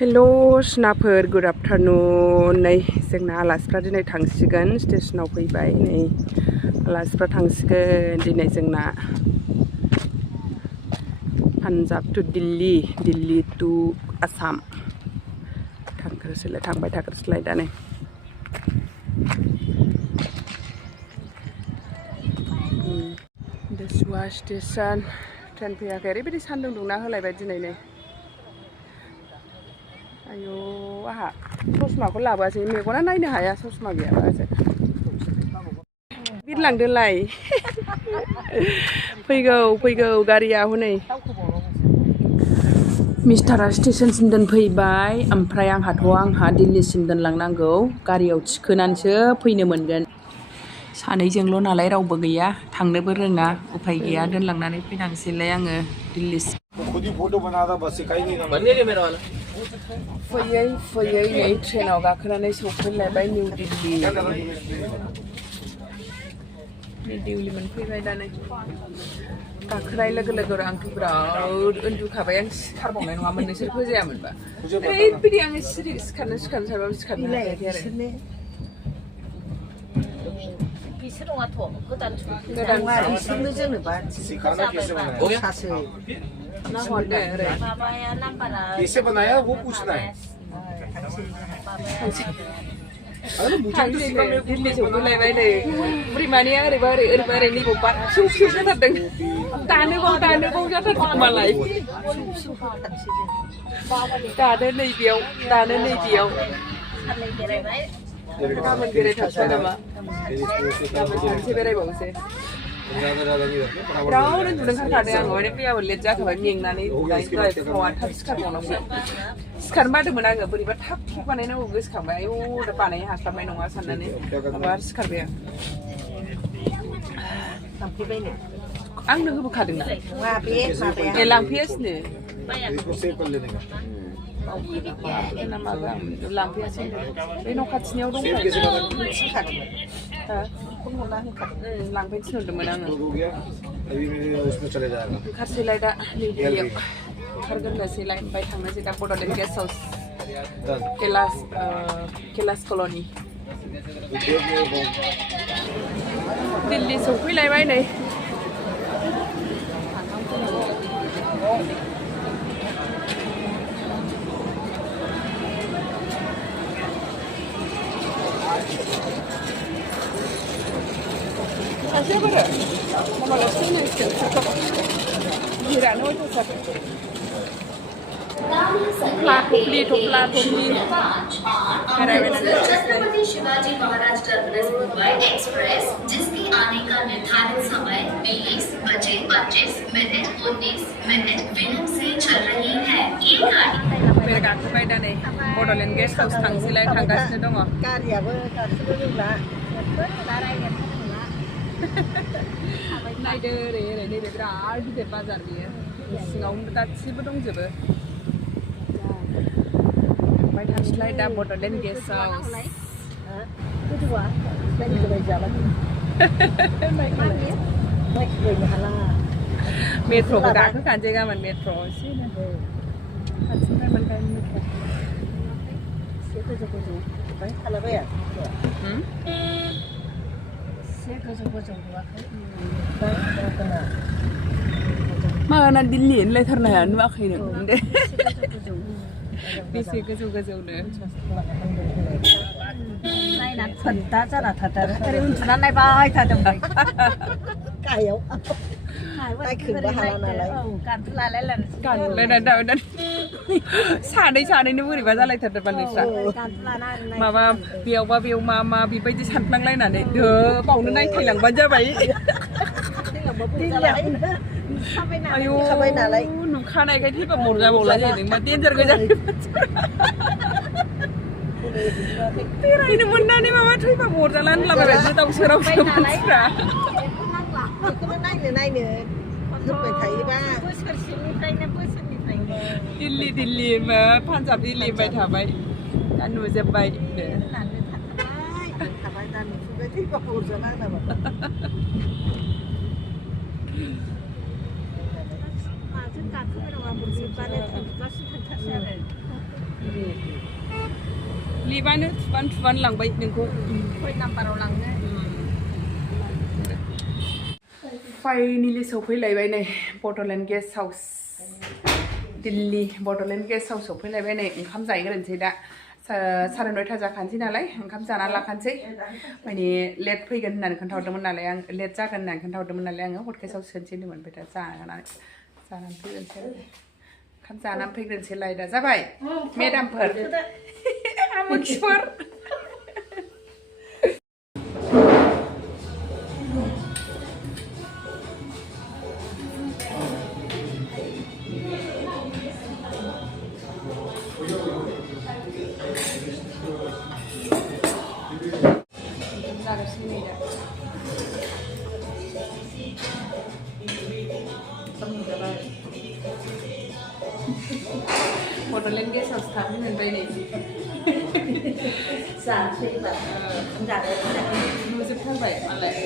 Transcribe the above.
Hello स्नाफोर good afternoon नै जोंना आलासिफ्रा दिनै थांसिगोन स्टेशनाव फैबाय नै आलासिफ्रा थांसिगोन दिनै जोंना पान्जाब टु दिल्ली टु आसाम थांबाय थाग्रोसोलाय दा नै देसुवा स्टेशन ट्रेन फैयाखै ओरैबायदि सान्दुं दुंना होलायबाय दिनै नै आयौ आहा ससमाखौ लाबोआसै मेगना नायनो हाया ससमा गैयाबासो बिरलांदोलाय फैगौ गारिया हनै मिस्टारा स्टेशनसिम दोनफैबाय ओमफ्राय आंहा दिल्लीसिम दोनलांनांगौ गारियाव थिखोनानैसो फैनो मोनगोन सानैजोंल' नालाय रावबो गैया थांनोबो रोङा उफाय गैया दोनलांनानै फैनांसैलाय आङो दिल्लीसिम फैयै नै ट्रेनाव गाखोनानै सौफैलायबाय निउ दिल्ली मोनफैबाय दा नै गाखोनाय लोगो लोगो आंथ' बिराद उन्दुखाबाय आं सिखारबावनाय नङामोन नोंसोर फोजायामोनबा ओरैबायदि आङो सिखारनो सानबाबो सिखारनो हायाखै आरो बिसोर नङाथ' गोदान बिसोरनो जेनेबा सासे माबाया नाम्बारा कैसे बनाया वो पूछना है दिल्ली सौफैलायबाय नै बुरिमानिया ओरैबा ओरै नैबाव बारसिउ जाथारदों दानोबाव जाथारदों मालाय दानो नैबेयाव गाबोन बेरायथारसै नामा गाबोन सानसे बेरायबावनोसै बिराद उन्दुनो ओंखारखादों आङो माने फैयाबो लेट जाखाबाय मेंनानै फुङाव थाब सिखारबावनांगौ सिखारनो बादोंमोन आङो बोरैबा थाब बानायनांगौ गोसोखांबाय आयौ दा बानायनो हास्लाबनाय नङा साननानै माबा आरो सिखारबाय आं आंनो होबोखादोंना लांफैयासिनो लांफैयासै बे न' खाथिनियाव दंखायो लांफैनो थिनहरदोंमोन आङो ओंखारसैलाय दा दिल्लीयाव ओंखारगोरनोसैलाय ओमफ्राय थांनोसै दा बड'लेण्ड गेस्ट हाउस कैलाश कल'नि दिल्ली सौफैलायबाय नै Siapa dah? Nama lasnya siapa? Girano itu siapa? Topli. Chhatrapati Shivaji Maharaj terminus Mumbai express जिसके आने का निर्धारित समय 20:25 विलंब से चल रही है ये गाड़ी बेरगाखोबाय दा नै बड'लेण्ड गेस्ट हाउस थांसैलाय थांगासिनो दङ गारियाबो गाखोनो रोंला नायदो ओरै नैबे बिराद गिदिर बाजार बियो सिङावनो गासिबो दंजोबो ओमफ्राय थांसैलाय दा बड'लेण्ड गेस्ट हाउस मेट्र'बो गाखोखानोसै गाबोन मेट्र' एसे खाथिनिफ्राय मोनखायो मेट्र' एसे गोजौ ओमफ्राय खालाबाया गोजौ नुवाखै माना दिल्ली होनलायथारनो हाया नुवाखै नों दे बेसे गोजौनो नायना खोन्था जाना थाथारो ओरै उन्दुना नायबाय थादों गाहायाव नायखोनोबो हाला नालाय गानलायनानै सानैनो बोरैबा जालायथारदोंबा नोंस्रा माबा बेयावबा बेयाव मा बेबायदि सानफ्लांलायनानै बावनो नायथायलांबानो जाबाय आयौ नुखानायखाय थैबा मरजाबावला जाहैदों मा देन्जार गोजा बेरायनो मोननानै माबा थैबा मरजाला होनलाबायबाय गोदाव सोराव मानसिफ्रा नायनो होनबाय थायोबा बोसोरनिफ्रायनो दिल्ली पान्जाब दिल्ली होनबाय थाबाय दा नुजोब्बाय थाबाय दा नुफुबाय थैबा मरजाला होनाबा माजों गाखोबा नङा मोनजोबबानो थांगासिनो थांथारसै आरो लिबानो थुबानो लांबाय नोंखौ फै नाम्बाराव लांनो फाइनेलि सौफैलायबाय नै Bodoland guest house Delhi Bodoland guest house सौफैलायबाय नै ओंखाम जाहैग्रोनोसै दा 9:30 जाखानोसै नालाय ओंखाम जाना लाखानोसै माने लेट फैगोन होननानै खोन्थाहरदोंमोन नालाय आं लेट जागोन होननानै खोन्थाहरदोंमोन नालाय आङो हटकेसाव सोनोसै होनदोंमोन ओमफ्राय दा जानानै फैग्रोनोसै ओंखाम जानानै फैग्रोनोसै लायदा जाबाय मेदामफोर आमुखिफोर बड'लेण्ड गेस्ट हाउस थांनो मोनबाय नै जानोसै होनबा जानो नुजोबथारबाय मालाय